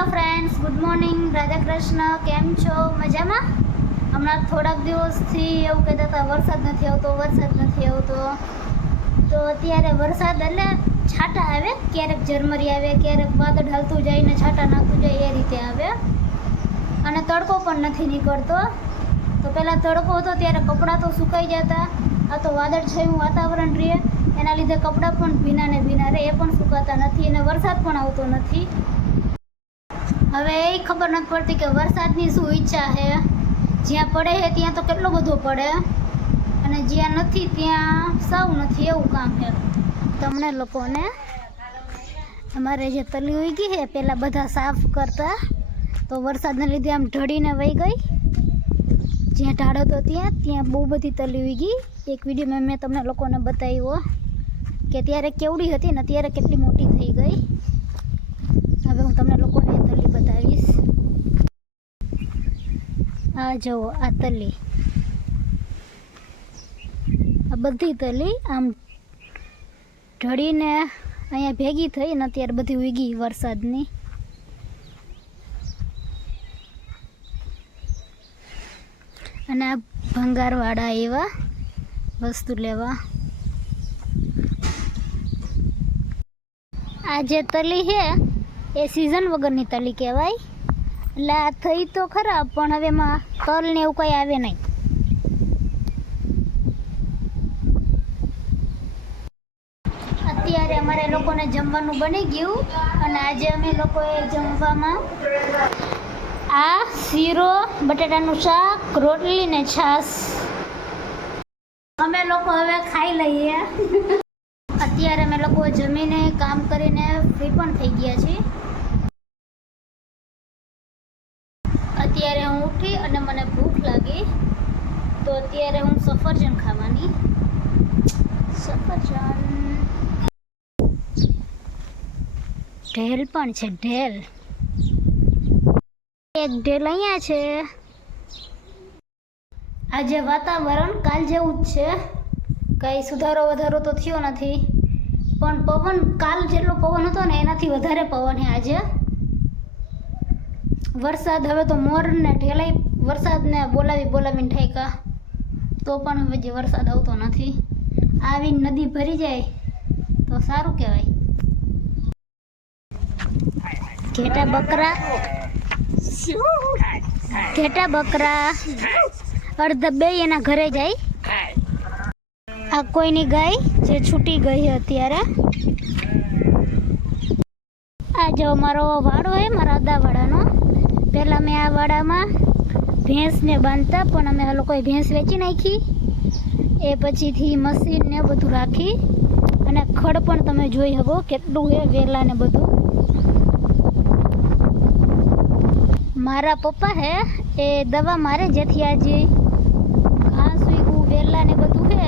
Hello friends, good morning. Radha Krishna. કેમ છો? મજામાં? હમણાં થોડાક દિવસથી એવું કહેતા હતા વરસાદ નથી આવતો. તો અત્યારે વરસાદ એટલે છાંટા આવે, ક્યારેક ઝરમરી આવે, ક્યારેક વાદળ હાલતું જાય ને છાંટા નાખતું જાય, એ રીતે આવે. અને તડકો પણ નથી નીકળતો. તો પહેલાં તડકો હતો ત્યારે કપડાં તો સુકાઈ જતા. આ તો વાદળછાયું વાતાવરણ રહે, એના લીધે કપડાં પણ ભીના ને ભીના રહે, એ પણ સુકાતા નથી અને વરસાદ પણ આવતો નથી. હવે એ ખબર નથી પડતી કે વરસાદની શું ઈચ્છા છે. જ્યાં પડે છે ત્યાં તો કેટલો બધો પડે અને જ્યાં નથી ત્યાં સાવ નથી, એવું કામ છે. તમને લોકોને અમારે જે તલી ઉગી છે પહેલાં બધા સાફ કરતા, તો વરસાદને લીધે આમ ઢળીને વહી ગઈ. જ્યાં ઢાળો હતો ત્યાં બહુ બધી તલી ઉગી. એક વિડીયોમાં મેં તમને લોકોને બતાવ્યો કે ત્યારે કેવડી હતી ને અત્યારે કેટલી મોટી થઈ ગઈ. હવે હું તમને લોકોને તલી બતાવીશ. આ જુઓ, આ તલી, આ બધી તલી આમ ઢળીને અહીંયા ભેગી થઈ ને અત્યારે બધી ઉગી વરસાદની. અને આ ભંગારવાળા એવા વસ્તુ લેવા. આ જે તલી છે એ સિઝન વગરની તલી કહેવાય. એટલે આ થઈ તો ખરાબ, પણ હવે એમાં તલ ને એવું કંઈ આવે નહીં. અત્યારે અમારે લોકોને જમવાનું બની ગયું અને આજે અમે લોકોએ જમવામાં આ શીરો, બટાટાનું શાક, રોટલી ને છાશ. અમે લોકો હવે ખાઈ લઈએ. અત્યારે અમે લોકો જમીને કામ કરીને ફ્રી પણ થઈ ગયા છીએ. અત્યારે હું ઉઠી અને મને ભૂખ લાગી, તો અત્યારે હું સફરજન ખાવાની. સફરજન, ઢેલ પણ છે, ઢેલ. એક ઢેલ અહીંયા છે. આજે વાતાવરણ કાલ જેવું જ છે, કંઈ સુધારો વધારો તો થયો નથી, પણ પવન કાલ જેટલો પવન હતો ને એનાથી વધારે પવન છે આજે. વરસાદ હવે તો મોરને ઢેલાઈ વરસાદને બોલાવીને ઠેકા, તો પણ હવે જે વરસાદ આવતો નથી. આવીને નદી ભરી જાય તો સારું કહેવાય. ઘેટા બકરા અડધા બે એના ઘરે જાય. આ કોઈની ગાય જે છૂટી ગઈ અત્યારે. આ જો મારો વાડો છે, મારા અદાવાડાનો. પહેલાં મેં આ વાડામાં ભેંસને બાંધતા, પણ અમે આ લોકોએ ભેંસ વેચી નાખી. એ પછીથી મશીનને બધું રાખી અને ખડ પણ તમે જોઈ શકો કેટલું છે, વેલા ને બધું. મારા પપ્પા હે એ દવા મારે, જેથી આજે ઘાસ ઉગ્યું, વેલા ને બધું છે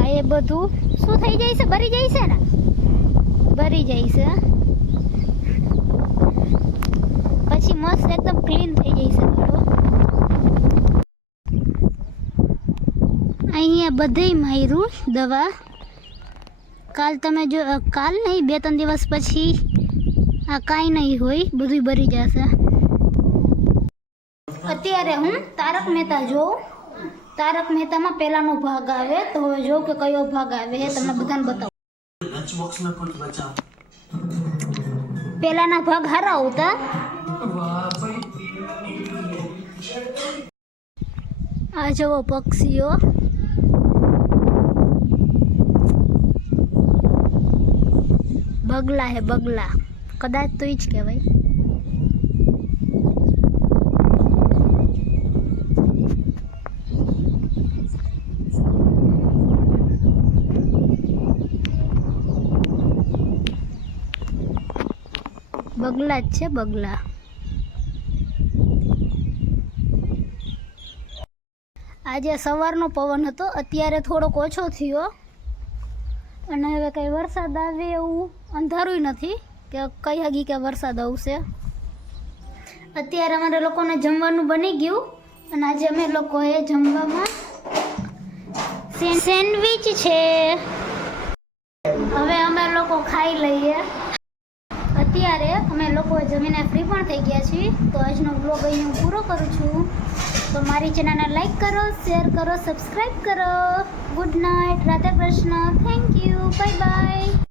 આ એ બધું શું થઈ જાય છે, ભરી જાય છે ને, ભરી જાય છે. પછી મસ્ત એકદમ ક્લીન થઈ જાય છે બધું. અહીંયા બધે માર્યું દવા. કાલ તમે જો, કાલ નહીં, 2-3 દિવસ પછી આ કાંઈ નહીં હોય, બધું ભરી જશે. અત્યારે હું તારક મહેતા જોઉં. તારક મહેતામાં પહેલાનો ભાગ આવે, તો હવે જો કે કયો ભાગ આવે એ તમને બધાને બતાવું. પહેલાના ભાગ સારા આવતા. આ જુઓ પક્ષીઓ, બગલા હે, બગલા કદાચ તો ઈ જ કહેવાય. બગલા જ છે, બગલા. આજે સવારનો પવન હતો, અત્યારે થોડોક ઓછો થયો અને હવે કંઈ વરસાદ આવે એવું અંધારું નથી કે કઈ હગી કે વરસાદ આવશે. અત્યારે અમારે લોકોને જમવાનું બની ગયું અને આજે અમે લોકોએ જમવામાં સેન્ડવિચ છે. હવે અમે લોકો ખાઈ લઈએ. અત્યારે અત્યારે અમે લોકો જમીને ફ્રી પણ થઈ ગયા છીએ, તો આજનો બ્લોગ અહીં હું પૂરો કરું છું. તો મારી ચેનલને લાઈક કરો, શેર કરો, સબસ્ક્રાઈબ કરો. Good night, Radha Krishna, thank you, bye bye.